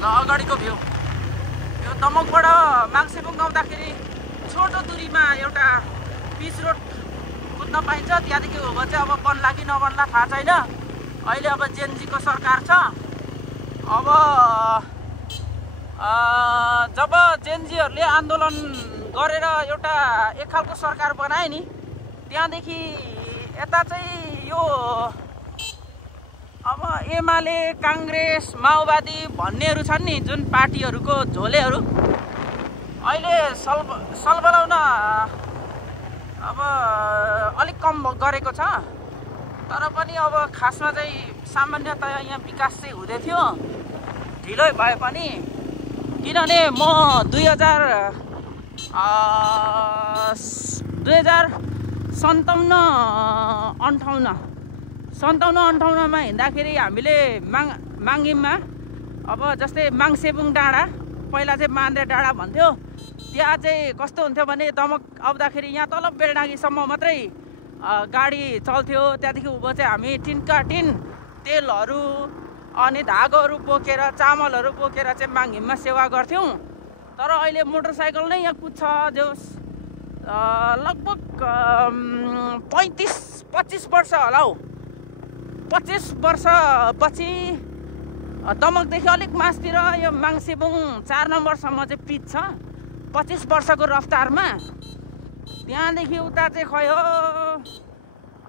र अगाडिको भ्यू यो दमकबाट माङ्सेबुङ आउँदाखेरि छोटो दूरीमा एउटा पिच रोड कुद्न पाइन्छ। त्यहाँदेखि हो भने चाहिँ अब बन्ला कि नबन्ला थाहा छैन। अहिले अब जेनजीको सरकार छ। अब जब जेनजीहरूले आन्दोलन गरेर एउटा एक खालको सरकार बनाए नि, त्यहाँदेखि यता चाहिँ यो अब एमाले, काङ्ग्रेस, माओवादी भन्नेहरू छन् नि, जुन पार्टीहरूको झोलेहरू अहिले सलबलाउन अब अलिक कम गरेको छ। तर पनि अब खासमा चाहिँ सामान्यतया यहाँ विकास चाहिँ हुँदै थियो, ढिलै भए पनि। किनभने म 2057-58मा हिँड्दाखेरि हामीले माङ्गिममा अब जस्तै माङ्सेबुङ डाँडा, पहिला चाहिँ मान्द्रे डाँडा भन्थ्यो, त्यहाँ चाहिँ कस्तो हुन्थ्यो भने दमक आउँदाखेरि यहाँ तल बेलडाँगीसम्म मात्रै गाडी चल्थ्यो। त्यहाँदेखि उँभो चाहिँ हामी टिनका टिन तेलहरू अनि धागोहरू बोकेर, चामलहरू बोकेर चाहिँ माङ्गिममा सेवा गर्थ्यौँ। तर अहिले मोटरसाइकल नै यहाँ कुद्छ। जो लगभग 35-25 वर्ष होला हौ, 25 वर्षपछि दमकदेखि अलिक मासतिर यो माङ्सेबुङ 4 नम्बरसम्म चाहिँ पिच छ 25 वर्षको रफ्तारमा। त्यहाँदेखि उता चाहिँ खयो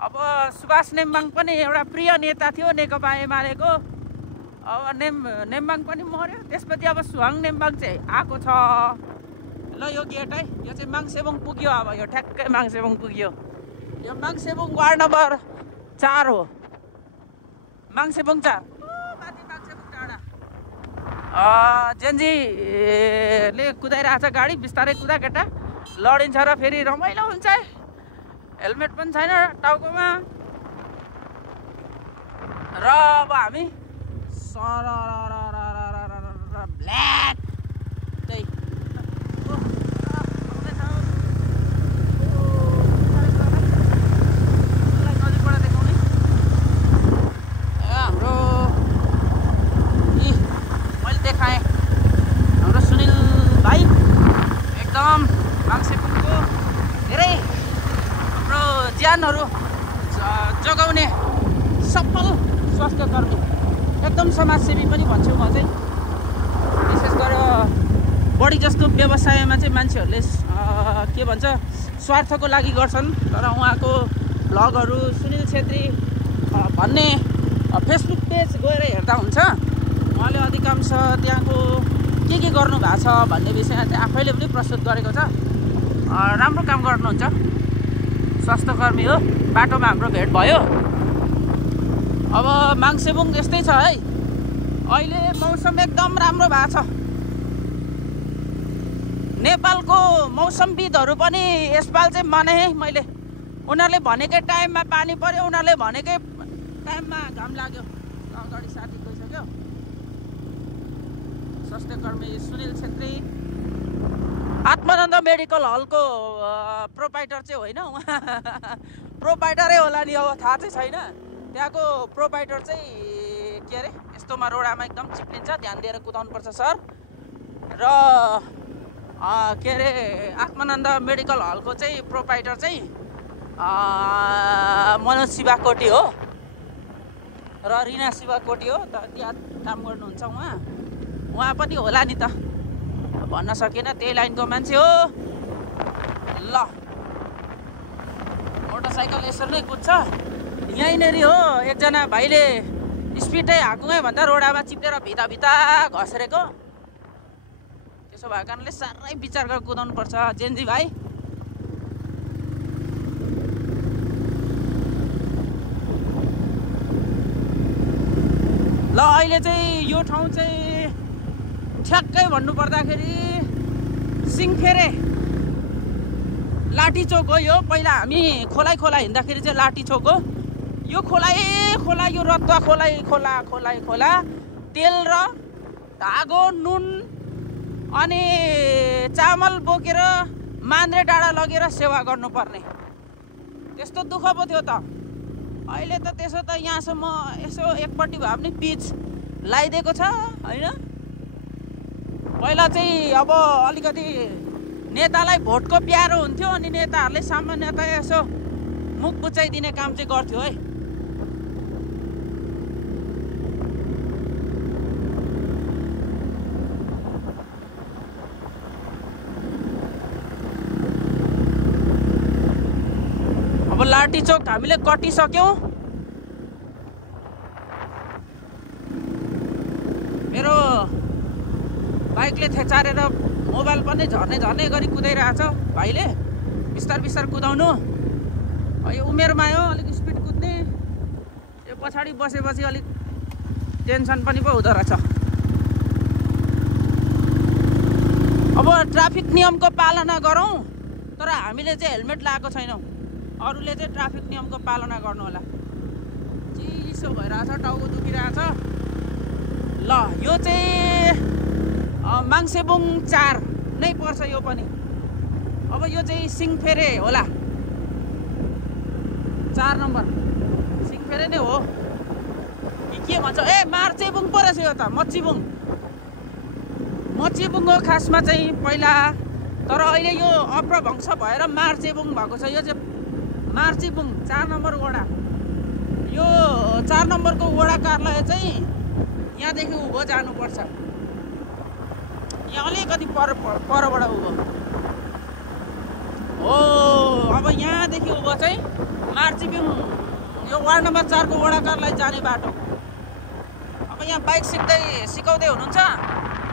अब सुभाष नेम्बाङ पनि एउटा प्रिय नेता थियो नेकपा एमालेको। अब नेम्बाङ पनि मर्यो। त्यसपछि अब सुहाङ नेम्बाङ चाहिँ आएको छ। ल यो गेट है, यो चाहिँ माङ्सेबुङ पुग्यो। अब यो ठ्याक्कै माङ्सेबुङ पुग्यो। यो माङ्सेबुङ वार्ड नम्बर 4 हो। माङ्सेबुङ 4 माथि माङ्सेबुङ डाँडा। जेनजीले कुदाइरहेछ गाडी, बिस्तारै कुदा केटा, लडिन्छ र फेरि रमाइलो हुन्छ। हेलमेट पनि छैन टाउकोमा। र अब हामी ब्ल्याक त्यही नजिकबाट देखाउने हाम्रो मैले देखाएँ हाम्रो सुनिल भाइ एकदम माङ्सेबुङको धेरै हाम्रो ज्यानहरू जोगाउने सफल स्वास्थ्यकर्मी, एकदम समाजसेवी पनि भन्छु म चाहिँ। विशेष गरेर बढी जस्तो व्यवसायमा चाहिँ मान्छेहरूले के भन्छ स्वार्थको लागि गर्छन्। तर उहाँको भ्लगहरू सुनिल छेत्री भन्ने फेसबुक पेज गएर हेर्दा हुन्छ, उहाँले अधिकांश त्यहाँको के गर्नु भएको छ भन्ने विषयमा चाहिँ आफैले पनि प्रस्तुत गरेको छ। राम्रो काम गर्नुहुन्छ, स्वास्थ्यकर्मी हो। बाटोमा हाम्रो भेट भयो। अब माङ्सेबुङ यस्तै छ है, अहिले मौसम एकदम राम्रो भएको छ। नेपालको मौसमविदहरू पनि यसपाल चाहिँ माने मैले, उनीहरूले भनेकै टाइममा पानी पर्यो, उनीहरूले भनेकै टाइममा घाम लाग्यो। अगाडि साथी गइसक्यो, स्वास्थ्यकर्मी सुनिल छेत्री। आत्मानन्द मेडिकल हलको प्रोपाइटर चाहिँ होइन, उहाँ प्रोपाइटरै होला नि, अब थाहा चाहिँ छैन। त्यहाँको प्रोपाइटर चाहिँ के अरे यस्तोमा रोडामा एकदम चिप्लिन्छ, ध्यान दिएर कुदाउनुपर्छ सर। र के अरे आत्मानन्द मेडिकल हलको चाहिँ प्रोपाइटर चाहिँ मनोज शिवाकोटी हो र रिना शिवाकोटी हो। त्यहाँ काम गर्नुहुन्छ उहाँ पनि होला नि त, भन्न सकेन, त्यही लाइनको मान्छे हो। ल मोटरसाइकल यसरी नै कुद्छ। यहीँनिर हो एकजना भाइले स्पिडै हाकुँ है भन्दा रोडामा चिप्लेर भिता घस्रेको। त्यसो भएको कारणले साह्रै विचार गरेर कुदाउनु पर्छ जेनजी भाइ। ल अहिले चाहिँ यो ठाउँ चाहिँ ठ्याक्कै भन्नुपर्दाखेरि सिङफेरे लाठी चोक हो। यो पहिला हामी खोलाइ हिँड्दाखेरि चाहिँ लाठी चोक हो। यो खोला यो रत्वा खोला तेल र धागो नुन अनि चामल बोकेर मान्द्रे डाँडा लगेर सेवा गर्नुपर्ने, त्यस्तो दुःख पो थियो त। अहिले त त्यसो त यहाँसम्म यसो एकपट्टि भए पनि पिच लगाइदिएको छ होइन। पहिला चाहिँ अब अलिकति नेतालाई भोटको प्यारो हुन्थ्यो अनि नेताहरूले सामान्यतया यसो मुख बुझाइदिने काम चाहिँ गर्थ्यो है। अब लाठीचोक हामीले कटिसक्यौँ। मेरो बाइकले थेचारेर मोबाइल पनि झर्ने झर्ने गरी कुदाइरहेछ भाइले। बिस्तार बिस्तार कुदाउनु। यो उमेरमा हो अलिक स्पिड कुद्ने। यो पछाडि बसेपछि अलिक टेन्सन पनि पो हुँदो रहेछ। अब ट्राफिक नियमको पालना गरौँ, तर हामीले चाहिँ हेलमेट लगाएको छैनौँ। अरूले चाहिँ ट्राफिक नियमको पालना गर्नु होला। चिसो भइरहेछ, टाउको दुखिरहेछ। ल यो चाहिँ माङ्सेबुङ 4 नै पर्छ यो पनि। अब यो चाहिँ सिङफेरे होला 4 नम्बर सिङफेरे नै हो कि के भन्छ। ए मार्चेबुङ पो रहेछ यो त। मच्चीबुङ हो खासमा चाहिँ पहिला, तर अहिले यो अप्रभंश भएर मार्चेबुङ भएको छ। यो चाहिँ मार्चेबुङ 4 नम्बर वडा। यो 4 नम्बरको वडा कार्यालय चाहिँ यहाँदेखि उँभो जानुपर्छ। यहाँ अलिकति परबाट उँभो हो। अब यहाँदेखि उँभो चाहिँ मार्चेबुङ यो वार्ड नम्बर 4 को वडा कार्यालय जाने बाटो। अब यहाँ बाइक सिकाउँदै हुनुहुन्छ,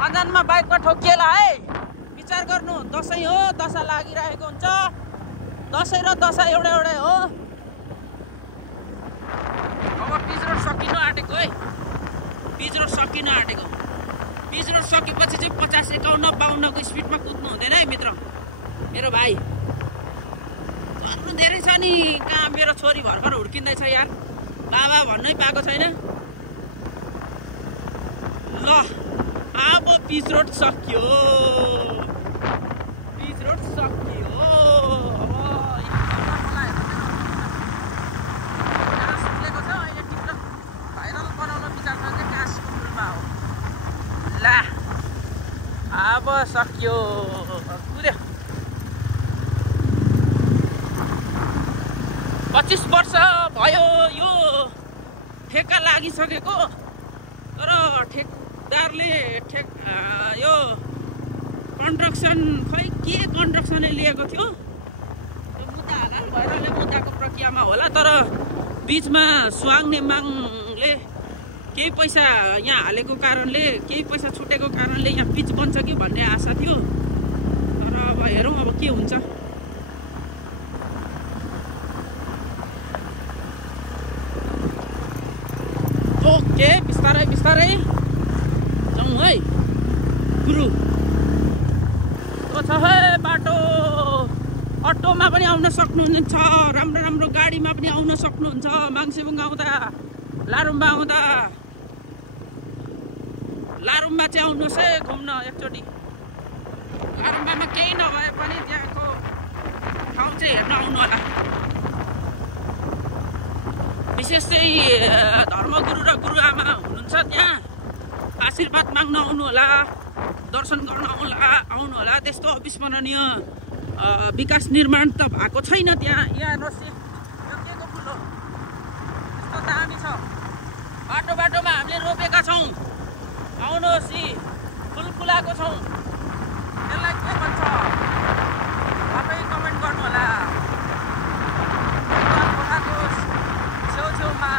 अनजानमा बाइकमा ठोकिएला है। विचार गर्नु, दसैँ हो, दशा लागिरहेको हुन्छ। दसैँ र दशा एउटै हो। अब पिच रोड सकिनु आँटेको है। पिच रोड सकिनु आँटेको। पिच रोड सकेपछि चाहिँ 50, 51, 52 को स्पिडमा कुद्नु हुँदैन है मित्र, मेरो भाइ। गर्नु धेरै छ नि। कहाँ मेरो छोरी भर्खर हुर्किँदैछ यार, बाबा भन्नै पाएको छैन। ल अब पिच रोड सक्यो। पिच रोड सक्यो। अब सक्यो। कुद्यो। 25 वर्ष भयो यो ठेक्का लागिसकेको, तर ठेकदारले यो कन्स्ट्रक्सन खै के कन्स्ट्रक्सनले लिएको थियो। यो मुद्दा हाल भएर मुद्दाको प्रक्रियामा होला, तर बिचमा स्वाङ नेमाङले केही पैसा यहाँ हालेको कारणले, केही पैसा छुटेको कारणले यहाँ पिच बन्छ कि भन्ने आशा थियो। तर अब हेरौँ अब के हुन्छ। ओके, बिस्तारै बिस्तारै जाउँ है गुरु। छ है बाटो। अटोमा पनि आउन सक्नुहुन्छ, राम्रो राम्रो गाडीमा पनि आउन सक्नुहुन्छ। माङ्सेबुङ आउँदा, लारुम्बा आउँदा, लारुम्बा चाहिँ आउनुहोस् है घुम्न एकचोटि। लारुम्बामा केही नभए पनि त्यहाँको ठाउँ चाहिँ हेर्न आउनु होला। विशेष चाहिँ धर्मगुरु र गुरुआमा हुनुहुन्छ त्यहाँ, आशीर्वाद माग्न आउनु होला, दर्शन गर्न आउनु होला। त्यस्तो अविस्मरणीय विकास निर्माण त भएको छैन त्यहाँ। यहाँ हेर्नुहोस्, यो के को फुल हो, यस्तो दामी छ। बाटो बाटोमा हामीले रोपेका छौँ। आउनुहोस्, फुल फुलाएको छौँ। त्यसलाई के भन्छ तपाईँ कमेन्ट गर्नु होला। कोठाको छेउछेउमा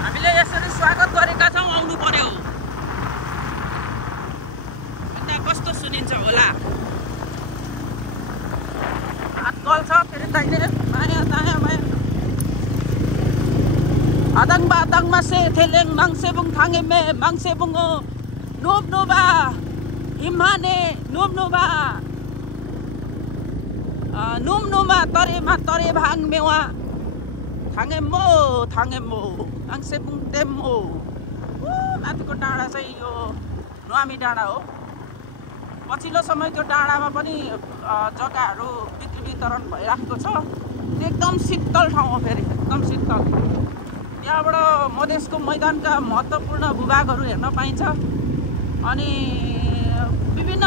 हामीले यसरी स्वागत गरेका छौँ। आउनु पर्यो। कस्तो सुनिन्छ होला। हात गल्छ फेरि दाइले। माया दाया माया। आदङमा से थेलेङ माङ्सेबुङ थाङेमे माङ्सेबुङ नोबनोबा हिमाने नोबनोबा नुमनुमा तरेमा तरे भाङ मेवा थाङेमो माङ्सेबुङ टेमो। माथिको डाँडा चाहिँ यो नुवामी डाँडा हो। पछिल्लो समय त्यो डाँडामा पनि जग्गाहरू बिक्री वितरण भइरहेको छ। एकदम शीतल ठाउँ हो, फेरि एकदम शीतल। त्यहाँबाट मधेसको मैदानका महत्त्वपूर्ण भूभागहरू हेर्न पाइन्छ अनि विभिन्न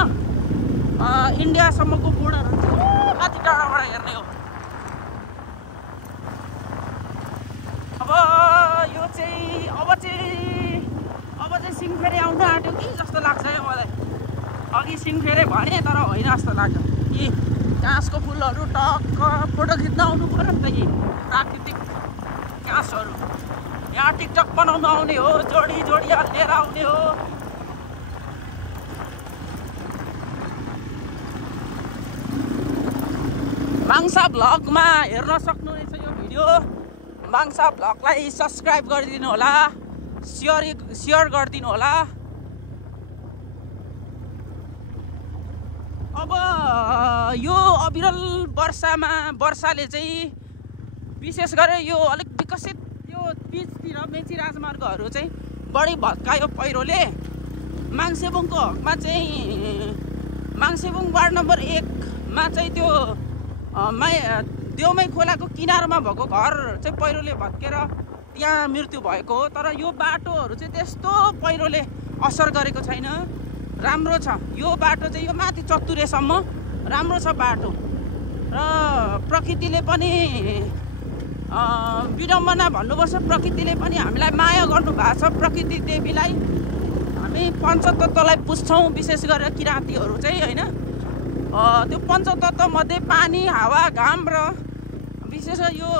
इन्डियासम्मको बोर्डरहरू चाहिँ माथि टाढाबाट हेर्ने हो। अब चाहिँ सिङफेरे आउन आँट्यो कि जस्तो लाग्छ है मलाई। अघि सिङफेरे भने तर होइन जस्तो लाग्छ। यी घाँसको फुलहरू टक्क फोटो खिच्न आउनु पर्यो नि त। यी प्राकृतिक घाँसहरू यहाँ टिकटक बनाउनु आउने हो, जोडी लिएर आउने हो। माङ्सा भ्लगमा हेर्न सक्नुहुनेछ यो भिडियो। माङ्सा भ्लगलाई सब्सक्राइब गरिदिनु होला, सेयर गरिदिनु होला। अब यो अविरल वर्षाले चाहिँ विशेष गरेर यो अलिक विकसित यो पिचतिर मेची राजमार्गहरू चाहिँ बढी भत्कायो पहिरोले। माङ्सेबुङको हकमा चाहिँ माङ्सेबुङ वार्ड नम्बर 1 मा चाहिँ त्यो देउमै खोलाको किनारमा भएको घर चाहिँ पहिरोले भत्केर त्यहाँ मृत्यु भएको हो। तर यो बाटोहरू चाहिँ त्यस्तो पहिरोले असर गरेको छैन, राम्रो छ। यो बाटो चाहिँ यो माथि चतुरेसम्म राम्रो छ बाटो। र प्रकृतिले पनि विडम्बना भन्नुपर्छ, प्रकृतिले पनि हामीलाई माया गर्नु भएको छ। प्रकृति देवीलाई हामी पञ्चतत्त्वलाई पुज्छौँ, विशेष गरेर किराँतीहरू चाहिँ होइन। त्यो पञ्चतत्त्व मध्ये पानी, हावा, घाम र विशेष यो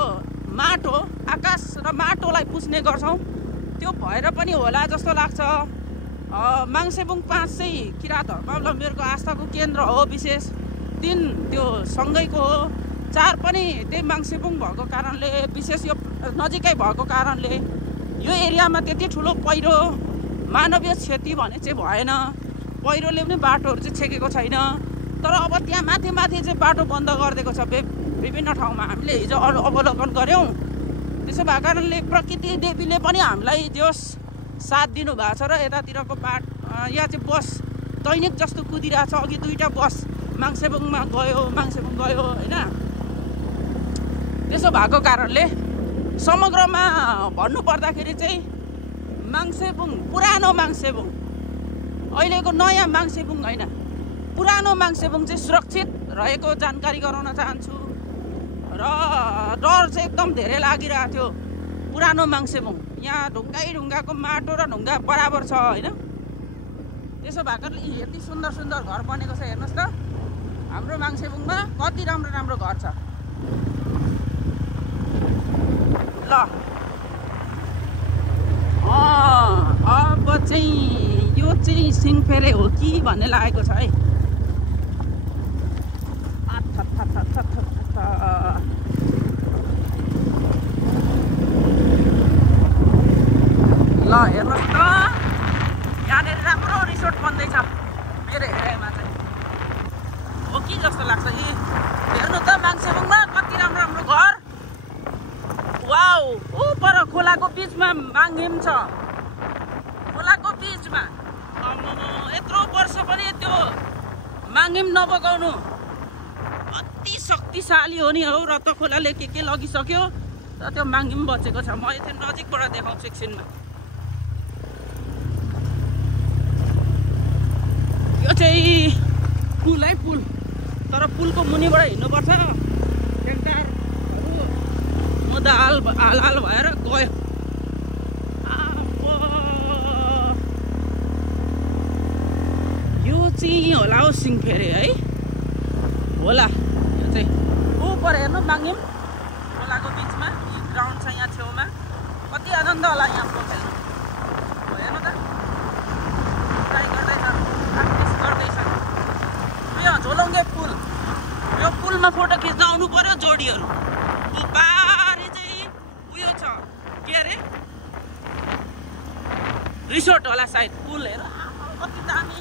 माटो, आकाश र माटोलाई पुज्ने गर्छौँ। त्यो भएर पनि होला जस्तो लाग्छ। माङ्सेबुङ 5 चाहिँ किराँत धर्मावलम्बीहरूको आस्थाको केन्द्र हो, विशेष 3 त्यो सँगैको हो, 4 पनि त्यही माङ्सेबुङ भएको कारणले, विशेष यो नजिकै भएको कारणले यो एरियामा त्यति ठुलो पहिरो मानवीय क्षति भने चाहिँ भएन। पहिरोले पनि बाटोहरू चाहिँ छेकेको छैन। तर अब त्यहाँ माथि चाहिँ बाटो बन्द गरिदिएको छ विभिन्न ठाउँमा। हामीले हिजो अवलोकन गऱ्यौँ। त्यसो भएको कारणले प्रकृति देवीले पनि हामीलाई जो साथ दिनुभएको छ र यतातिरको यहाँ चाहिँ बस दैनिक जस्तो कुदिरहेछ। अघि 2टा बस माङ्सेबुङमा गयो होइन। त्यसो भएको कारणले समग्रमा भन्नुपर्दाखेरि चाहिँ माङ्सेबुङ, पुरानो माङ्सेबुङ, अहिलेको नयाँ माङ्सेबुङ होइन, पुरानो माङ्सेबुङ चाहिँ सुरक्षित रहेको जानकारी गराउन चाहन्छु। र डर चाहिँ एकदम धेरै लागिरहेको थियो पुरानो माङ्सेबुङ। यहाँ ढुङ्गाको माटो र ढुङ्गा बराबर छ होइन। त्यसो भएकोले यति सुन्दर घर बनेको छ हेर्नुहोस् त। हाम्रो माङ्सेबुङमा कति राम्रो घर छ। ल अब चाहिँ यो चाहिँ सिङफेरे हो कि भन्ने लागेको छ है। ल हेर्नुहोस् त, यहाँनिर राम्रो रिसोर्ट बन्दैछ मेरो हेराइमा चाहिँ। हो कि जस्तो लाग्छ। यी हेर्नु त माङ्सेबुङमा कति राम्रो घर। वाउ, ऊ पर खोलाको बिचमा माङ्हिम छ। खोलाको बिचमा यत्रो वर्ष पनि त्यो माङ्हिम नबगाउनु अति शक्तिशाली हो नि हौ। रत्न खोलाले के लगिसक्यो र त्यो माङ्हिम बचेको छ। म यति नजिकबाट देखाउँछु एकछिनमा। यो चाहिँ पुल है, पुल। तर पुलको मुनिबाट हिँड्नुपर्छ। ट्याङ्कारहरू मदाल हाल भएर गयो। यो चाहिँ होला हौ सिङफेरे है, होला। यो चाहिँ ऊपर हेर्नु माङ्हिम खोलाको बिचमा ग्राउन्ड छ यहाँ छेउमा। कति आनन्द होला यहाँ फुटबल खेल्नु। हेर्नु त, ट्राई गर्दैछ, प्र्याक्टिस गर्दैछ। यो झोलुङ्गे पुल, यो पुलमा फोटो खिच्न आउनु पर्यो जोडीहरू। बारी चाहिँ उयो छ, के अरे रिसोर्ट होला सायद। पुल हेर कति दामी,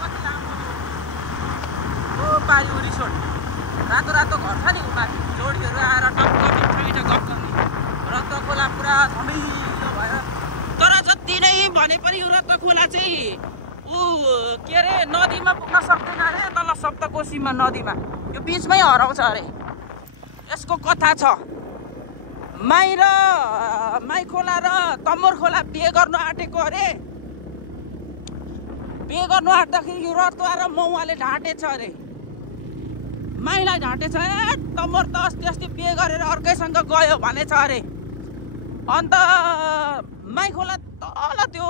कति राम्रो। ओ पारि रिसोर्ट, रातो घर छ नि माथि। जोडीहरू आएर टक्क मिठो गफ गर्ने। रत्न खोला पुरा धमिलो भएर। तर जति नै भने पनि यो रत्न खोला चाहिँ के अरे नदीमा पुग्न सक्दैन अरे, तल सप्तकोशीमा नदीमा यो बिचमै हराउँछ अरे। यसको कथा छ। माई खोला र तमोर खोला बिहे गर्नु आँटेको अरे। बिहे गर्नु आँट्दाखेरि यो रतुवा र मौवाले ढाँटेछ अरे। माईलाई ढाँटेछ। तमोर त अस्ति बिहे गरेर अर्कैसँग गयो भनेछ अरे। अन्त माई खोला तल त्यो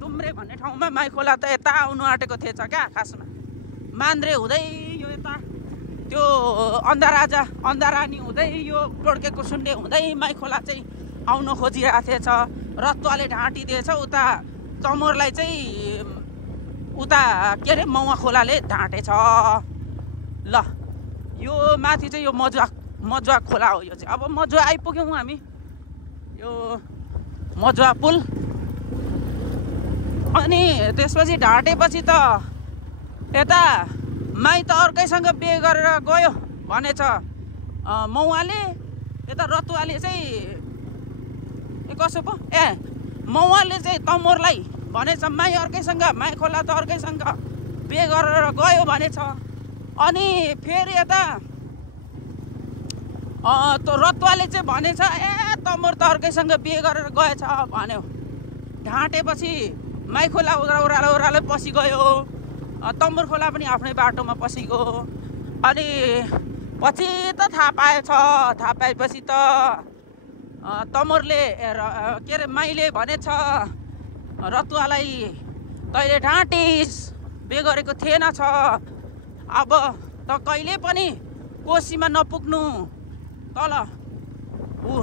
डुम्रे भन्ने ठाउँमा माई खोला त यता आउनु आँटेको थिएछ क्या खासमा। मान्द्रे हुँदै यो यता त्यो अन्धारानी हुँदै यो टोड्केको सुन्ने हुँदै माई खोला चाहिँ आउन खोजिरहेको थिएछ। रतुवाले ढाँटिदिएछ। उता तमोरलाई चाहिँ उता के अरे मौवा खोलाले ढाँटेछ। ल यो माथि चाहिँ यो मजुवा खोला हो। यो चाहिँ अब मजुवा आइपुग्यौँ हामी। यो मजुवा पुल। अनि त्यसपछि ढाँटेपछि त यता माई त अर्कैसँग बिहे गरेर गयो भनेछ मौवाले। यता रतुवाले चाहिँ कसो पो मौवाले चाहिँ तमोरलाई भनेछ माई अर्कैसँग, माई खोला त अर्कैसँग बिहे गरेर गयो भनेछ। अनि फेरि यता रतुवाले चाहिँ भनेछ तमोर त अर्कैसँग बिहे गरेर गएछ भन्यो। ढाँटेपछि माई खोला ओह्रालो पसी गयो। तमोर खोला पनि आफ्नै बाटोमा पसिगयो। अनि पछि त थाहा पाएपछि त तमोरले के अरे माईले भनेछ रतुवालाई तैँले ढाँटिस्, बिहे गरेको थिएन छ। अब त कहिले पनि कोसीमा नपुग्नु तल।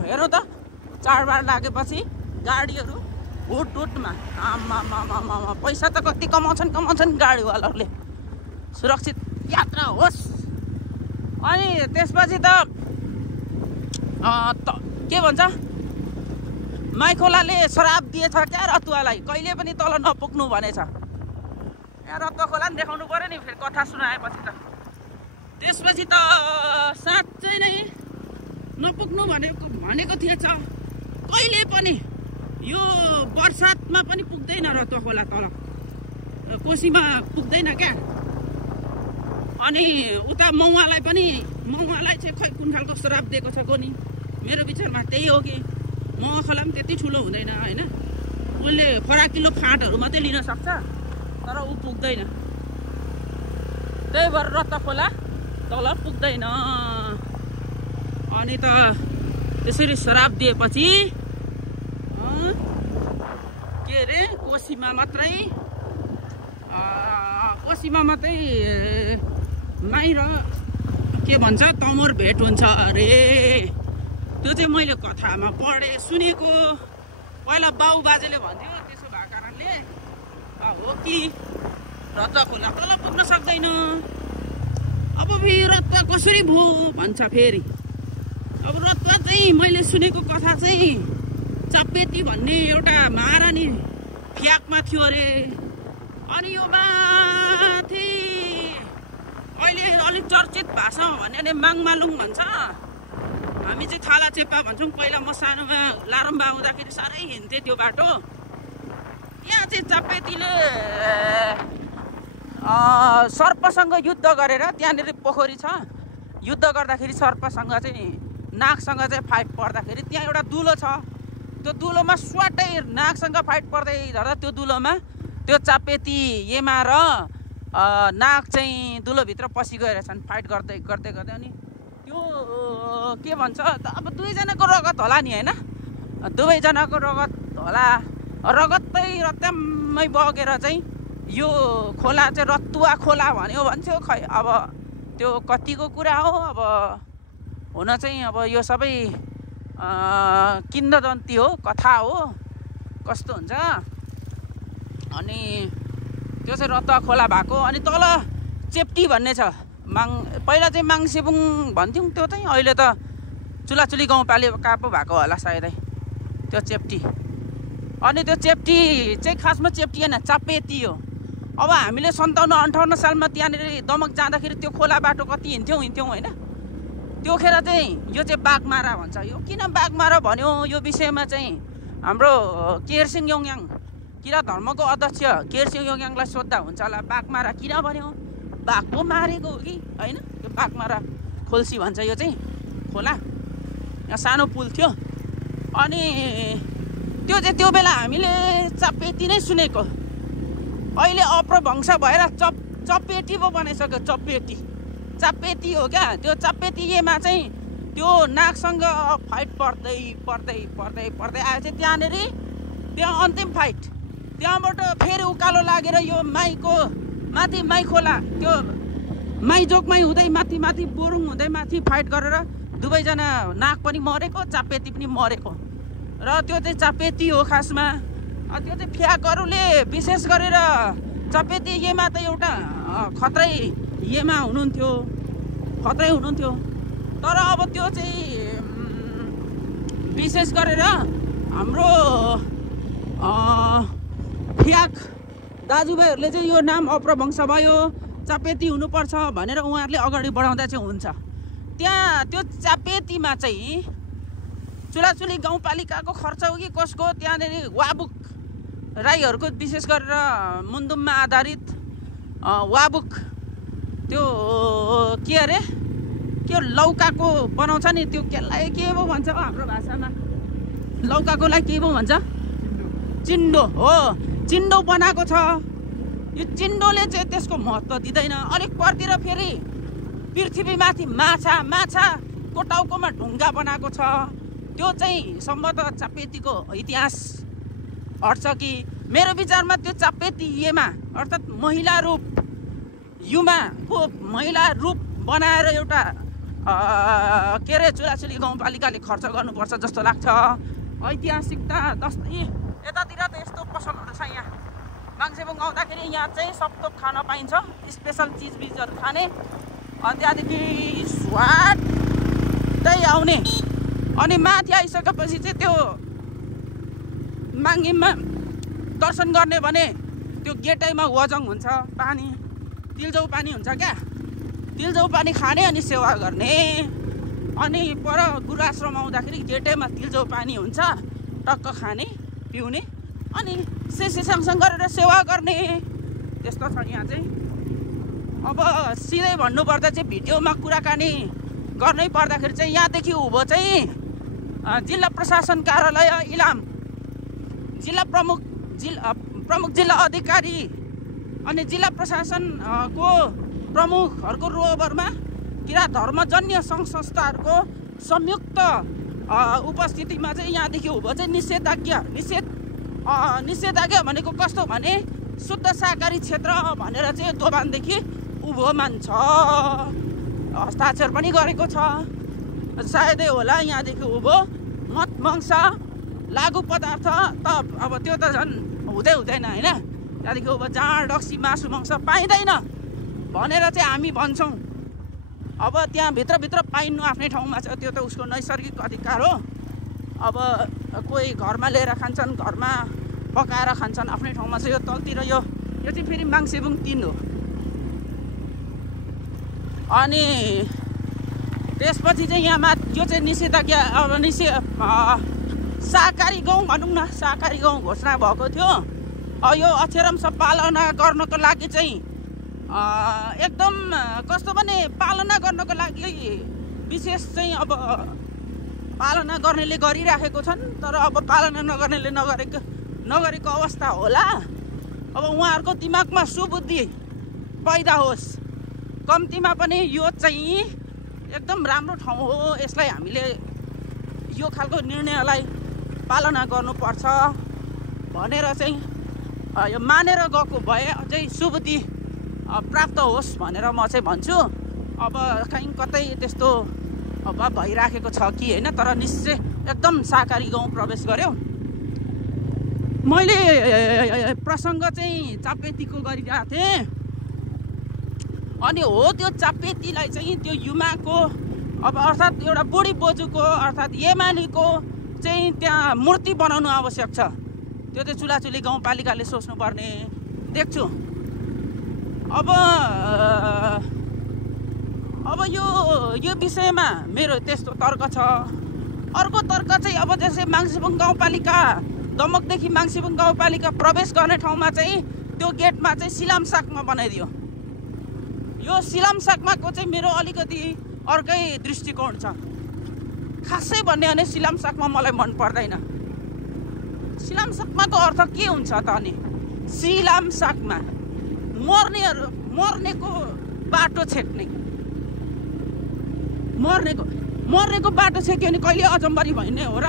हेर्नु त चाडबाड लागेपछि गाडीहरू हुटमा आमा पैसा त कति कमाउँछन् गाडीवालाहरूले। सुरक्षित यात्रा होस्। अनि त्यसपछि त के भन्छ माई खोलाले श्राप दिएछ क्या रतुवालाई, कहिले पनि तल नपुग्नु भनेछ। यहाँ रतुवा खोला नि देखाउनु पऱ्यो नि फेरि कथा सुनाएपछि त। त्यसपछि त साँच्चै नै नपुग्नु भनेको थिएछ। कहिले पनि यो बर्सातमा पनि पुग्दैन रतुवा खोला तल, कोसीमा पुग्दैन क्या। अनि उता मौवालाई चाहिँ खै कुन खालको श्राप दिएको छ कोनी। मेरो विचारमा त्यही हो कि मौवा खोला पनि त्यति ठुलो हुँदैन होइन। उसले फराकिलो फाँटहरू मात्रै लिन सक्छ तर ऊ पुग्दैन। त्यही भएर रतुवा खोला तल पुग्दैन। अनि त त्यसरी श्राप दिएपछि के अरे कोसीमा मात्रै माई र के भन्छ तमोर भेट हुन्छ अरे। त्यो चाहिँ मैले कथामा पढेँ सुनेको। पहिला बाउ बाजेले भन्थ्यो। त्यसो भएको कारणले हो कि रतुवा खोला तल पुग्न सक्दैन। अब फेरि रतुवा कसरी भयो भन्छ फेरि। अब रतुवा चाहिँ मैले सुनेको कथा चाहिँ चपेती भन्ने एउटा महारानी फ्याकमा थियो अरे। अनि यो माथि अहिले अलिक चर्चित भाषामा भन्यो भने माङमालुङ भन्छ। हामी चाहिँ थाला चेपा भन्छौँ। पहिला म सानोमा लारम्बा आउँदाखेरि साह्रै हिँड्थेँ त्यो बाटो। त्यहाँ चाहिँ चपेतीले सर्पसँग युद्ध गरेर, त्यहाँनिर पोखरी छ, युद्ध गर्दाखेरि सर्पसँग चाहिँ नागसँग चाहिँ फाइट पर्दाखेरि त्यहाँ एउटा दुलो छ। त्यो दुलोमा स्वाटै नागसँग फाइट पर्दै झर्दा त्यो दुलोमा त्यो चापेती एमा र नाग चाहिँ दुलोभित्र पसि गएछन् फाइट गर्दै अनि त्यो के भन्छ अब दुवैजनाको रगत होला नि होइन। दुवैजनाको रगत होला। रगतमै बगेर चाहिँ यो खोला चाहिँ रतुवा खोला भन्थ्यो। खै अब त्यो कतिको कुरा हो। अब हुन चाहिँ अब यो सबै किंवदन्ती हो, कथा हो, कस्तो हुन्छ। अनि त्यो चाहिँ रतुवा खोला भएको। अनि तल चेप्टी भन्ने छ। पहिला चाहिँ माङसेबुङ भन्थ्यौँ। त्यो चाहिँ अहिले त चुलाचुली गाउँपालिका पो भएको होला सायदै त्यो चेप्टी। अनि त्यो चेप्टी चाहिँ खासमा चेप्टी होइन चापेती हो। अब हामीले 57-58 सालमा त्यहाँनिर दमक जाँदाखेरि त्यो खोला बाटो कति हिँड्थ्यौँ होइन। त्योखेर चाहिँ यो चाहिँ बाघमारा भन्छ। यो किन बाघमारा भन्यो यो विषयमा चाहिँ हाम्रो केरसिंह योङयाङ किरा धर्मको अध्यक्ष केरसिंह योङयाङलाई सोद्धा हुन्छ होला। बाघमारा किन भन्यो, बाघ पो मारेको हो कि होइन। त्यो बाघमारा खोल्सी भन्छ यो चाहिँ खोला। यहाँ सानो पुल थियो। अनि त्यो चाहिँ त्यो बेला हामीले चपेटी नै सुनेको। अहिले अप्रभंश भएर चपेटी पो बनाइसक्यो। चपेटी हो क्या। त्यो चपेटीमा चाहिँ त्यो नागसँग फाइट पर्दै आयो चाहिँ त्यहाँनिर। त्यहाँ अन्तिम फाइट। त्यहाँबाट फेरि उकालो लागेर यो माथि माई खोला, त्यो माइजोकमै हुँदै माथि बोरुङ हुँदै माथि फाइट गरेर दुवैजना नाग पनि मरेको, चपेटी पनि मरेको। र त्यो चाहिँ चपेटी हो खासमा। त्यो चाहिँ फ्याकहरूले विशेष गरेर चपेटी येमा त एउटा खतरै येमा हुनुहुन्थ्यो। तर अब त्यो चाहिँ विशेष गरेर हाम्रो फ्याक दाजुभाइहरूले चाहिँ यो नाम अप्रभंश भयो, चपेटी हुनुपर्छ भनेर उहाँहरूले अगाडि बढाउँदा चाहिँ हुन्छ। त्यहाँ त्यो चपेटीमा चाहिँ चुलाचुली गाउँपालिकाको खर्च हो कि कसको, त्यहाँनिर वाबुक राईहरूको विशेष गरेर मुन्दुममा आधारित वाबुक त्यो के अरे के लौकाको बनाउँछ नि, त्यो केलाई के पो भन्छ हाम्रो भाषामा, लौकाकोलाई के पो भन्छ, चिन्डो हो। चिन्डो बनाएको छ। यो चिन्डोले चाहिँ त्यसको महत्त्व दिँदैन। अलिक परतिर फेरि पृथ्वीमाथि माछाको टाउकोमा ढुङ्गा बनाएको छ। त्यो चाहिँ सम्भवतः चपेटीको इतिहास हट्छ कि मेरो विचारमा त्यो चपेटी येमा अर्थात् महिला रूप युमाको महिला रूप बनाएर एउटा के अरे चुलाचुली गाउँपालिकाले खर्च गर्नुपर्छ जस्तो लाग्छ। ऐतिहासिकता जस्तै यतातिर त यस्तो पसलहरू छ। यहाँ मान्छेबुङ आउँदाखेरि यहाँ चाहिँ सबथोक खान पाइन्छ, स्पेसल चिजबिजहरू खाने। अनि त्यहाँदेखि स्वाटै आउने। अनि माथि आइसकेपछि चाहिँ त्यो माङ्गिममा दर्शन गर्ने भने त्यो गेटैमा वजङ हुन्छ, पानी तिलजौ पानी हुन्छ क्या। तिलजौ पानी खाने अनि सेवा गर्ने। अनि पर गुरुआश्रम आउँदाखेरि गेटैमा तिलजौ पानी हुन्छ, टक्क खाने पिउने अनि सँगसँग गरेर सेवा गर्ने। त्यस्तो छ यहाँ चाहिँ। अब सिधै भन्नुपर्दा चाहिँ भिडियोमा कुराकानी गर्नै पर्दाखेरि चाहिँ यहाँदेखि उँभो चाहिँ जिल्ला प्रशासन कार्यालय इलाम, जिल्ला प्रमुख जिल्ला अधिकारी अनि जिल्ला प्रशासनको प्रमुखहरूको रोबरमा किराँत धर्मजन्य सङ्घ संस्थाहरूको संयुक्त उपस्थितिमा चाहिँ यहाँदेखि उँभो चाहिँ निषेधाज्ञा भनेको कस्तो भने शुद्ध शाकाहारी क्षेत्र भनेर चाहिँ दोभानदेखि उँभो मान्छ। हस्ताक्षर पनि गरेको छ। सायदै होला यहाँदेखि उँभो मद मांस लागु पदार्थ त अब त्यो त झन् हुँदैन होइन। त्यहाँदेखि उँभो जाँड रक्सी मासु मांस पाइँदैन भनेर चाहिँ हामी भन्छौँ। अब त्यहाँ भित्रभित्र पाइनु आफ्नै ठाउँमा छ, त्यो त उसको नैसर्गिक अधिकार हो। अब कोही घरमा लिएर खान्छन्, घरमा पकाएर खान्छन्, आफ्नै ठाउँमा छ। यो तलतिर यो चाहिँ फेरि माङ्सेबुङ 3 हो। अनि त्यसपछि चाहिँ यहाँ यो चाहिँ निषेधाज्ञा अब शाकाहारी गाउँ भनौँ न, शाकाहारी गाउँ घोषणा भएको थियो। यो अक्षरंश पालना गर्नको लागि चाहिँ एकदम कस्तो भने पालना गर्नको लागि विशेष चाहिँ अब पालना गर्नेले गरिराखेको छन्, तर अब पालना नगर्नेले नगरेको अवस्था होला। अब उहाँहरूको दिमागमा सुबुद्धि पैदा होस्। कम्तीमा पनि यो चाहिँ एकदम राम्रो ठाउँ हो, यसलाई हामीले यो खालको निर्णयलाई पालना गर्नुपर्छ भनेर चाहिँ यो मानेर गएको भए अझै सुबुद्धि प्राप्त होस् भनेर म चाहिँ भन्छु। अब कहीँ कतै त्यस्तो अब भइराखेको छ कि होइन, तर निश्चय एकदम शाकाहारी गाउँ प्रवेश गर्यो। मैले प्रसङ्ग चाहिँ चपेटीको गरिरहेको थिएँ। अनि हो त्यो चपेटीलाई चाहिँ त्यो युमाको अब अर्थात् एउटा बुढी बोजूको अर्थात् येमानीको चाहिँ त्यहाँ मूर्ति बनाउनु आवश्यक छ। त्यो चाहिँ चुलाचुली गाउँपालिकाले सोच्नुपर्ने देख्छु। अब यो विषयमा मेरो त्यस्तो तर्क छ। अर्को तर्क चाहिँ अब जस्तै माङ्सेबुङ गाउँपालिका दमकदेखि माङ्सेबुङ गाउँपालिका प्रवेश गर्ने ठाउँमा चाहिँ त्यो गेटमा चाहिँ सिलामसाकमा बनाइदियो। यो सिलामसाकमाको चाहिँ मेरो अलिकति अर्कै दृष्टिकोण छ। खासै भन्ने भने सिलामसाकमा मलाई मन पर्दैन। सिलामसाकमाको अर्थ के हुन्छ त अनि? सिलामसाकमा मर्नेको बाटो छेक्ने, मर्नेको बाटो छेक्यो भने कहिले अजम्बरी भइने हो र?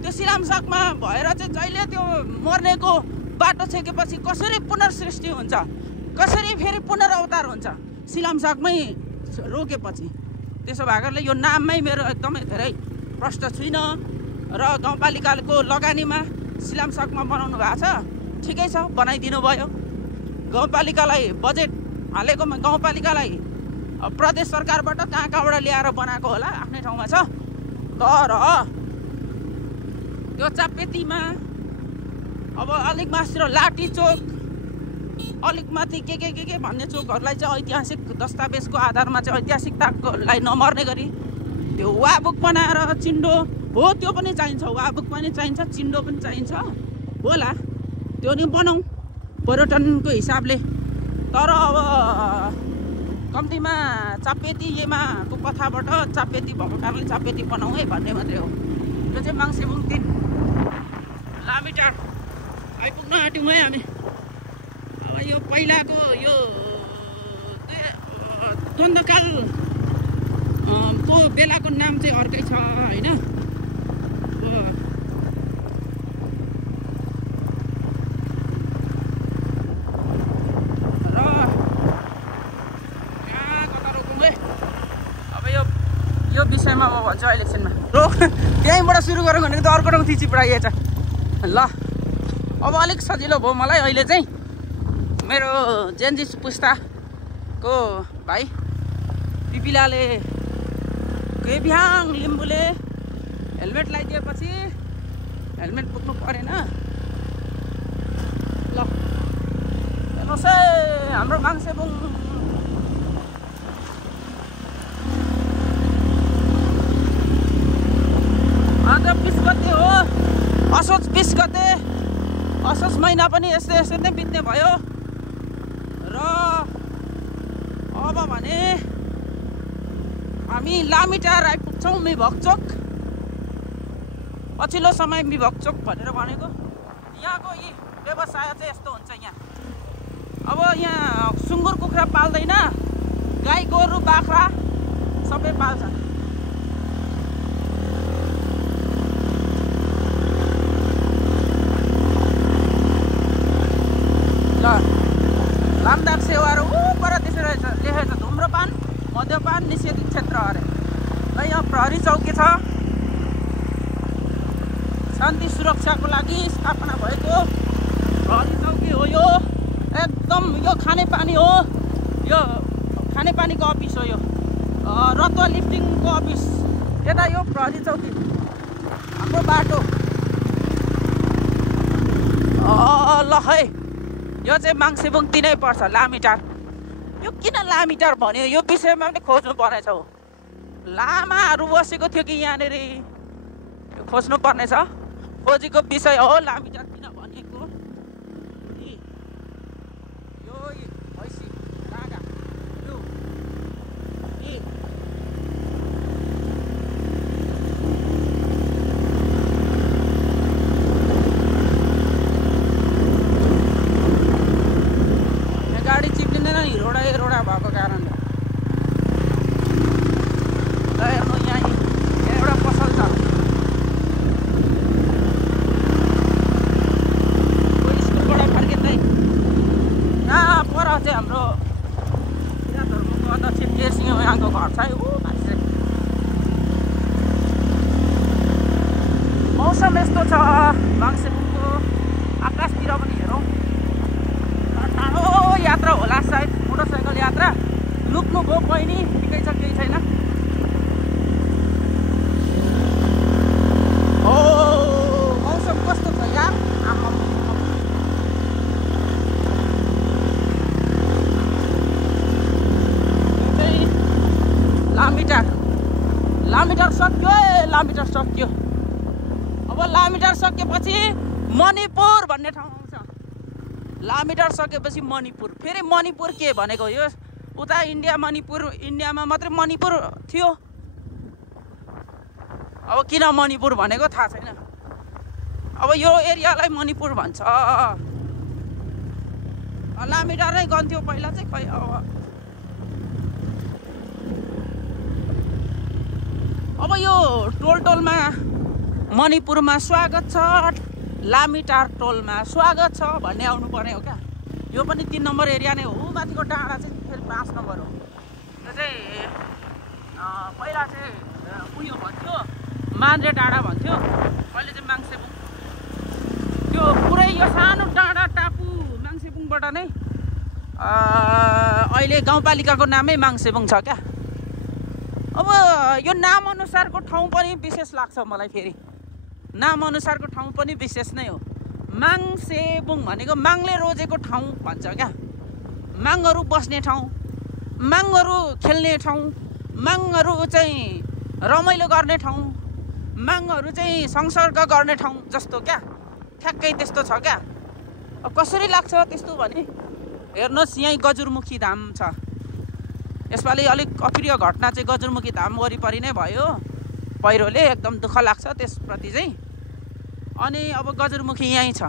त्यो सिलामसाकमा भएर चाहिँ जहिले त्यो मर्नेको बाटो छेकेपछि कसरी पुनर्सृष्टि हुन्छ, कसरी फेरि पुनरअवतार हुन्छ सिलामसाकमै रोकेपछि। त्यसो भएकोले यो नाममै मेरो एकदमै धेरै प्रश्न छुइनँ। र गाउँपालिकाको लगानीमा सिलामसाकमा बनाउनु भएको छ, ठिकै छ, बनाइदिनु भयो। गाउँपालिकालाई बजेट हालेकोमा गाउँपालिकालाई प्रदेश सरकारबाट कहाँबाट ल्याएर बनाएको होला, आफ्नै ठाउँमा छ। तर त्यो चापेतीमा अब अलिक मास्तिर लाठी चोक, अलिक माथि के भन्ने चोकहरूलाई चाहिँ ऐतिहासिक दस्तावेजको आधारमा चाहिँ ऐतिहासिकतालाई नमर्ने गरी त्यो वाबुक बनाएर चिन्डो हो, त्यो पनि चाहिन्छ, वाबुक पनि चाहिन्छ, चिन्डो पनि चाहिन्छ होला, त्यो नि बनाऊ पर्यटनको हिसाबले। तर अब कम्तीमा चापेतीमाको कथाबाट चापेती भएको कारणले चापेती बनाऊ है भन्ने मात्रै हो। यो चाहिँ माङ्सेबुङ 3 लामिटार आइपुग्न आँट्यौँ है हामी। अब यो पहिलाको यो द्वन्द्वकाल को बेलाको नाम चाहिँ अर्कै छ होइन। र कहाँ कता रोकौँ है, अब यो विषयमा म भन्छु इलेक्सनमा रोक। त्यहीँबाट सुरु गरौँ भनेको त अर्को ठाउँ थिचिपडाइएछ। ल अब अलिक सजिलो भयो मलाई। अहिले चाहिँ मेरो जेनजी पुस्ताको भाइ पिपिलाले गेभ्याङ लिम्बूले हेलमेट लगाइदिएपछि हेलमेट बोक्नु परेन। ल हेर्नुहोस् है हाम्रो माङ्सेबुङ आज 20 गते हो, असोज 20 गते, असोज महिना पनि यस्तै नै बित्ने भयो। र अब भने हामी लामिटार आइपुग्छौँ, मिभकचोक। पछिल्लो समय मिभकचोक भनेर भनेको यहाँको यी व्यवसाय चाहिँ यस्तो हुन्छ। यहाँ अब यहाँ सुँगुर कुखुरा पाल्दैन, गाई गोरु बाख्रा सबै पाल्छ। ल लामदाग सेवाहरू पर त्यसरी लेखेको छ धुम्रपान मद्यपान निषेधित क्षेत्र अरे। र यहाँ प्रहरी चौकी छ, शान्ति सुरक्षाको लागि स्थापना भएको प्रहरी चौकी हो यो। एकदम यो खानेपानी हो, यो खानेपानीको अफिस हो, यो रत्वा लिफ्टिङको अफिस। यता यो प्रहरी चौकी, हाम्रो बाटो। ल है यो चाहिँ माङ्सेबुङ 3 पर्छ, लामिटार। यो किन लामिटार भन्यो यो विषयमा पनि खोज्नु पर्नेछ हो। लामाहरू बसेको थियो कि यहाँनिर, यो खोज्नु पर्नेछ। खोजीको विषय हो लामिटार किन भनेको। यो भैँसी रागा यो गाडी चिप्लिँदैन नि रोडा भएको कारणले। ल हेर्नु यहाँ एउटा पसल छ, स्कुलबाट फर्किँदै यहाँ पर चाहिँ हाम्रो धर्मको अध्यक्ष केसिंह यहाँको घर छ है। मान्छे मौसम यस्तो छ माङ्सेबुङको, आकाशतिर पनि हेरौँ। टाढो यात्रा होला सायद, मोटरसाइकल यात्रा। लुक्नु भयो बहिनी, ठिकै छ, केही छैन। ओ मौसम कस्तो छ यार, लामिटार सक्यो है, लामिटार सक्यो। अब लामिटार सकेपछि मणिपुर भन्ने ठाउँ आउँछ। लामिटार सकेपछि मणिपुर, फेरि मणिपुर के भनेको यो उता इन्डिया मणिपुर, इन्डियामा मात्रै मणिपुर थियो। अब किन मणिपुर भनेको थाहा छैन। अब यो एरियालाई मणिपुर भन्छ। लामिडारै गन्थ्यो पहिला चाहिँ, खै अब यो टोलमा मणिपुरमा स्वागत छ, लामिटार टोलमा स्वागत छ भन्ने आउनु पर्ने हो क्या। यो पनि 3 नम्बर एरिया नै हो। माथिको डाँडा चाहिँ फेरि 5 नम्बर हो। त्यो चाहिँ पहिला चाहिँ उयो भन्थ्यो मान्द्रे डाँडा भन्थ्यो, अहिले चाहिँ माङसेबुङ। त्यो पुरै यो सानो डाँडा टापु माङसेबुङबाट नै अहिले गाउँपालिकाको नामै माङसेबुङ छ क्या। अब यो नाम अनुसारको ठाउँ पनि विशेष लाग्छ मलाई। फेरि नाम अनुसारको ठाउँ पनि विशेष नै हो। माङसेबुङ भनेको माङले रोजेको ठाउँ भन्छ क्या। माङहरू बस्ने ठाउँ, माङहरू खेल्ने ठाउँ, माङहरू चाहिँ रमाइलो गर्ने ठाउँ, माङहरू चाहिँ संसर्ग गर्ने ठाउँ जस्तो क्या। ठ्याक्कै त्यस्तो छ क्या। अब कसरी लाग्छ त्यस्तो भने हेर्नुहोस्, यहीँ गजुरमुखी धाम छ। यसपालि अलिक अप्रिय घटना चाहिँ गजुरमुखी धाम वरिपरि नै भयो पहिरोले। एकदम दुःख लाग्छ त्यसप्रति चाहिँ। अनि अब गजुरमुखी यहीँ छ।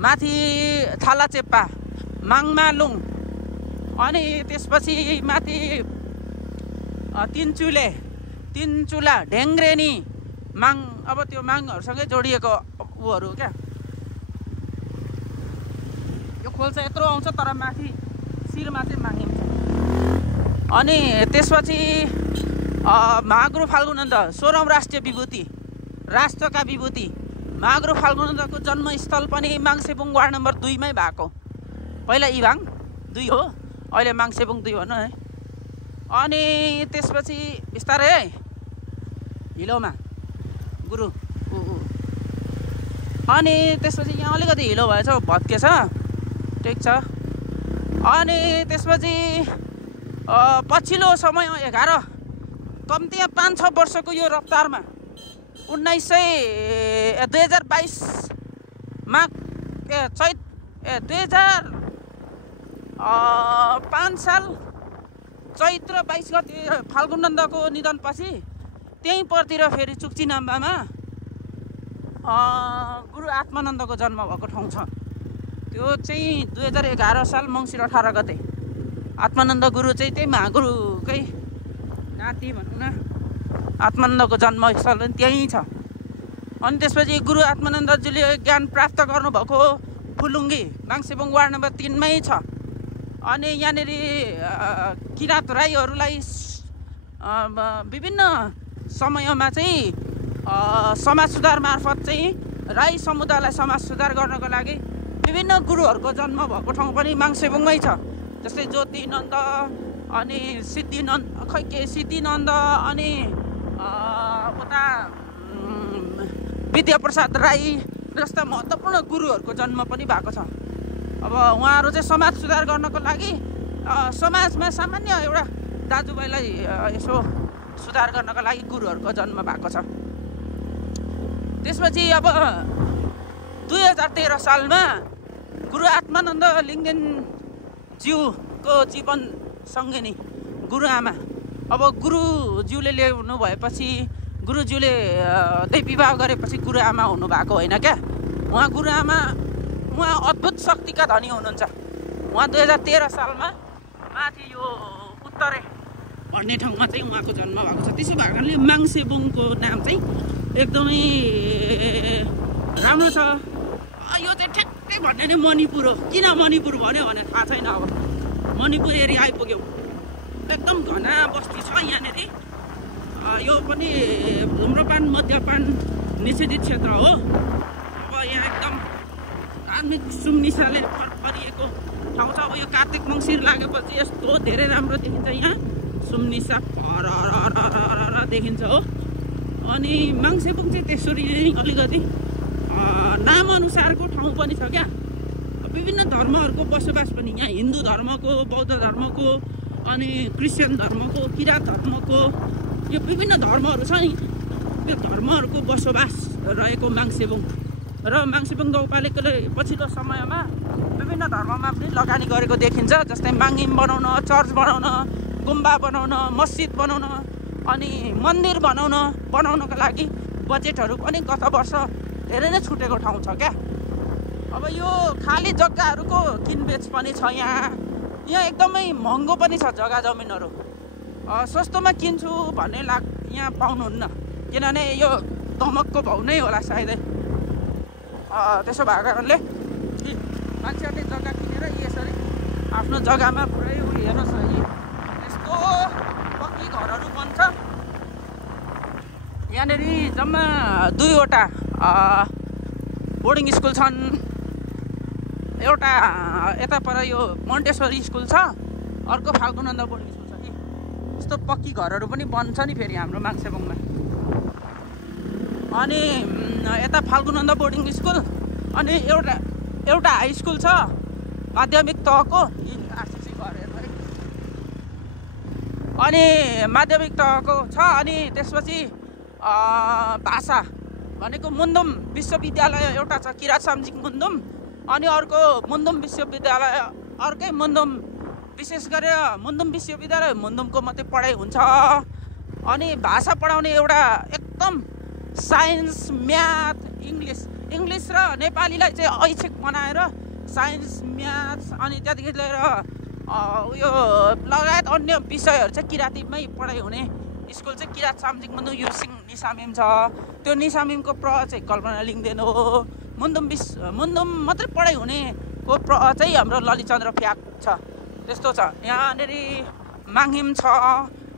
माथि थालाचेप्पा, माङमालुङ, अनि त्यसपछि माथि तिनचुला, ढेङ्ग्रेनी, माङ। अब त्यो माङहरूसँगै जोडिएको ऊहरू क्या। यो खोल्छ यत्रो आउँछ तर माथि शिरमा चाहिँ माङिन्छ। अनि त्यसपछि महागुरु फाल्गुनन्द 16औं राष्ट्रिय विभूति, राष्ट्रका विभूति महागुरु फाल्गुनन्दको जन्मस्थल पनि माङसेबुङ वार्ड नम्बर 2 मै भएको। पहिला इभाङ 2 हो, अहिले माङसेबुङ 2 भन्नु है। अनि त्यसपछि बिस्तारै हिलोमा गुरु। अनि त्यसपछि यहाँ अलिकति हिलो भएछ, भत्केछ, ठिक छ। अनि त्यसपछि पछिल्लो समय 11 कम्तीमा 5-6 वर्षको यो रफ्तारमा 2022 मा 2005 साल चैत्र 22 गते फाल्गुनन्दको निधनपछि त्यहीँ परतिर फेरि चुक्ची नाम्बामा गुरु आत्मानन्दको जन्म भएको ठाउँ छ। त्यो चाहिँ 2011 साल मङ्सिर 18 गते आत्मानन्द गुरु चाहिँ त्यही महागुरुकै नाति भनौँ न। आत्मानन्दको जन्मस्थल पनि त्यहीँ छ। अनि त्यसपछि गुरु आत्मानन्दजीले ज्ञान प्राप्त गर्नुभएको फुलुङ्गी माङसेबुङ वार्ड नम्बर 3 मै छ। अनि यहाँनिर किराँत राईहरूलाई विभिन्न समयमा चाहिँ समाज सुधार मार्फत चाहिँ राई समुदायलाई समाज सुधार गर्नको लागि विभिन्न गुरुहरूको जन्म भएको ठाउँ पनि माङसेबुङमै छ। जस्तै ज्योतिनन्द, अनि सिद्धिनन्द, अनि उता विद्याप्रसाद राई जस्ता महत्त्वपूर्ण गुरुहरूको जन्म पनि भएको छ। अब उहाँहरू चाहिँ समाज सुधार गर्नको लागि समाजमा सामान्य एउटा दाजुभाइलाई यसो सुधार गर्नको लागि गुरुहरूको जन्म भएको छ। त्यसपछि अब 2013 सालमा गुरु आत्मानन्द लिङ्गदेनज्यूको जीवनसँगै नै गुरुआमा, अब गुरुज्यूले ल्याउनु भएपछि गुरुज्यूले त्यही विवाह गरेपछि गुरुआमा हुनुभएको होइन क्या। उहाँ अद्भुत शक्तिका धनी हुनुहुन्छ। उहाँ 2013 सालमा माथि यो उत्तरे भन्ने ठाउँमा चाहिँ उहाँको जन्म भएको छ। त्यसो भएकोले माङसेबुङको नाम चाहिँ एकदमै राम्रो छ। यो चाहिँ ठ्याक्कै भन्ने नै मणिपुर हो। किन मणिपुर भन्यो भने थाहा छैन। अब मणिपुर एरिया आइपुग्यौँ। एकदम घना बस्ती छ यहाँनिर। यो पनि धुम्रपान मद्यपान निषेधित क्षेत्र हो। अब यहाँ एकदम धार्मिक सुमनिसाले भरिएको ठाउँ छ। अब यो कार्तिक मङ्सिर लागेपछि यस्तो धेरै राम्रो देखिन्छ। यहाँ सुमनिसा देखिन्छ हो। अनि माङसेबुङ चाहिँ त्यसरी अलिकति नामअनुसारको ठाउँ पनि छ क्या। विभिन्न धर्महरूको बसोबास पनि यहाँ, हिन्दू धर्मको, बौद्ध धर्मको, अनि क्रिस्चियन धर्मको, किराँत धर्मको, यो विभिन्न धर्महरू छ नि। त्यो धर्महरूको बसोबास रहेको माङसेबुङ र माङसेबुङ गाउँपालिकाले पछिल्लो समयमा विभिन्न धर्ममा पनि लगानी गरेको देखिन्छ। जस्तै माङिम बनाउन, चर्च बनाउन, गुम्बा बनाउन, मस्जिद बनाउन, अनि मन्दिर बनाउनको लागि बजेटहरू पनि गत वर्ष धेरै नै छुटेको ठाउँ छ क्या। अब यो खाली जग्गाहरूको किनबेच पनि छ यहाँ एकदमै महँगो पनि छ जग्गा जमिनहरू। सस्तोमा किन्छु भन्ने यहाँ पाउनुहुन्न, किनभने यो दमकको भाउ नै होला सायदै। त्यसो भएको कारणले मान्छेहरूले जग्गा किनेर यसरी आफ्नो जग्गामा पुरै हेर्नुहोस् न, यस्तो पक्की घरहरू बन्छ। यहाँनिर जम्मा 2वटा बोर्डिङ स्कुल छन्। एउटा यता पर यो मोन्टेसरी स्कुल छ, अर्को फाल्गुनन्द बोर्डिङ स्कुल छ कि। यस्तो पक्की घरहरू पनि बन्छ नि फेरि हाम्रो माङ्सेबुङमा। अनि यता फाल्गुनन्द बोर्डिङ स्कुल, अनि एउटा हाई स्कुल छ माध्यमिक तहको, आरसिसी गरेर है। अनि माध्यमिक तहको छ, अनि त्यसपछि भाषा भनेको मुन्दुम विश्वविद्यालय एउटा छ, किराँत सामजिक मुन्दुम। अनि अर्को मुन्दुम विश्वविद्यालय, अर्कै मुन्दुम, विशेष गरेर मुन्दुम विश्वविद्यालय मुन्दुमको मात्रै पढाइ हुन्छ। अनि भाषा पढाउने एउटा एकदम साइन्स, म्याथ, इङ्ग्लिस र नेपालीलाई चाहिँ ऐच्छिक बनाएर साइन्स, म्याथ्स अनि त्यहाँदेखि लिएर उयो लगायत अन्य विषयहरू चाहिँ किराँतीमै पढाइ हुने स्कुल चाहिँ किराँत सामजिक मुन्दुम युसिङ निसामिम छ। त्यो निसामिमको प्र चाहिँ कल्पना लिङ्गदेन हो। मुन्दुम मात्रै पढाइ हुनेको प्र चाहिँ हाम्रो ललितचन्द्र फ्याक छ। त्यस्तो छ। यहाँनिर माङहिम छ,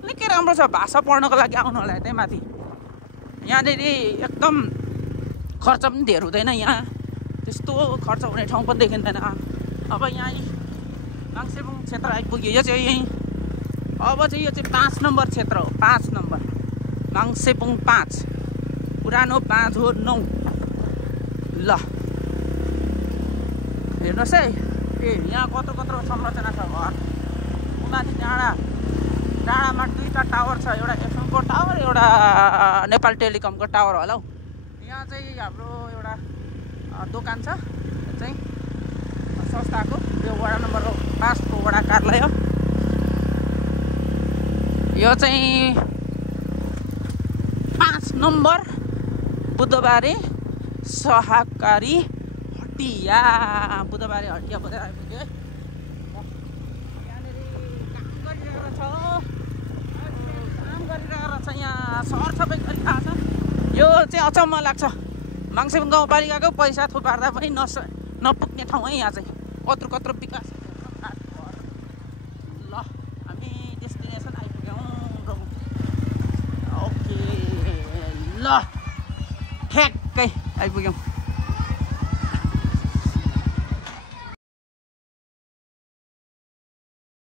निकै राम्रो छ भाषा पढ्नको लागि आउनु होला त्यही माथि। यहाँनिर एकदम खर्च पनि धेर हुँदैन, यहाँ त्यस्तो खर्च हुने ठाउँ पनि देखिँदैन। अब यहाँ माङ्सेबुङ क्षेत्र आइपुग्यो। यो चाहिँ यहीँ अब चाहिँ यो चाहिँ 5 नम्बर क्षेत्र हो। 5 नम्बर माङ्सेबुङ 5, पुरानो 5 हो 9। ल हेर्नुहोस् है, यहाँ कत्रो संरचना छ घर। माथि डाँडामा 2टा टावर छ, एउटा एफएमको टावर, एउटा नेपाल टेलिकमको टावर होला हौ। यहाँ चाहिँ हाम्रो एउटा दोकान छ, चाहिँ संस्थाको, यो वडा नम्बर 5 को वडा कार्यालय हो। यो चाहिँ 5 नम्बर बुधबारे सहकारी हटिया, बुधबारे हटिया बजार आइपुग्यो है। यहाँनिर काम गरिरहेको छ, यहाँ सहर सबै गरी थाहा छ। यो चाहिँ अचम्म लाग्छ, माङ्सेबुङ गाउँपालिकाको पैसा थुपार्दा पनि नपुग्ने ठाउँ है यहाँ चाहिँ। कत्रो विकास। ल हामी डेस्टिनेसन आइपुग्यौँ। ओके ल ठ्याक्कै आइपुग्यौँ।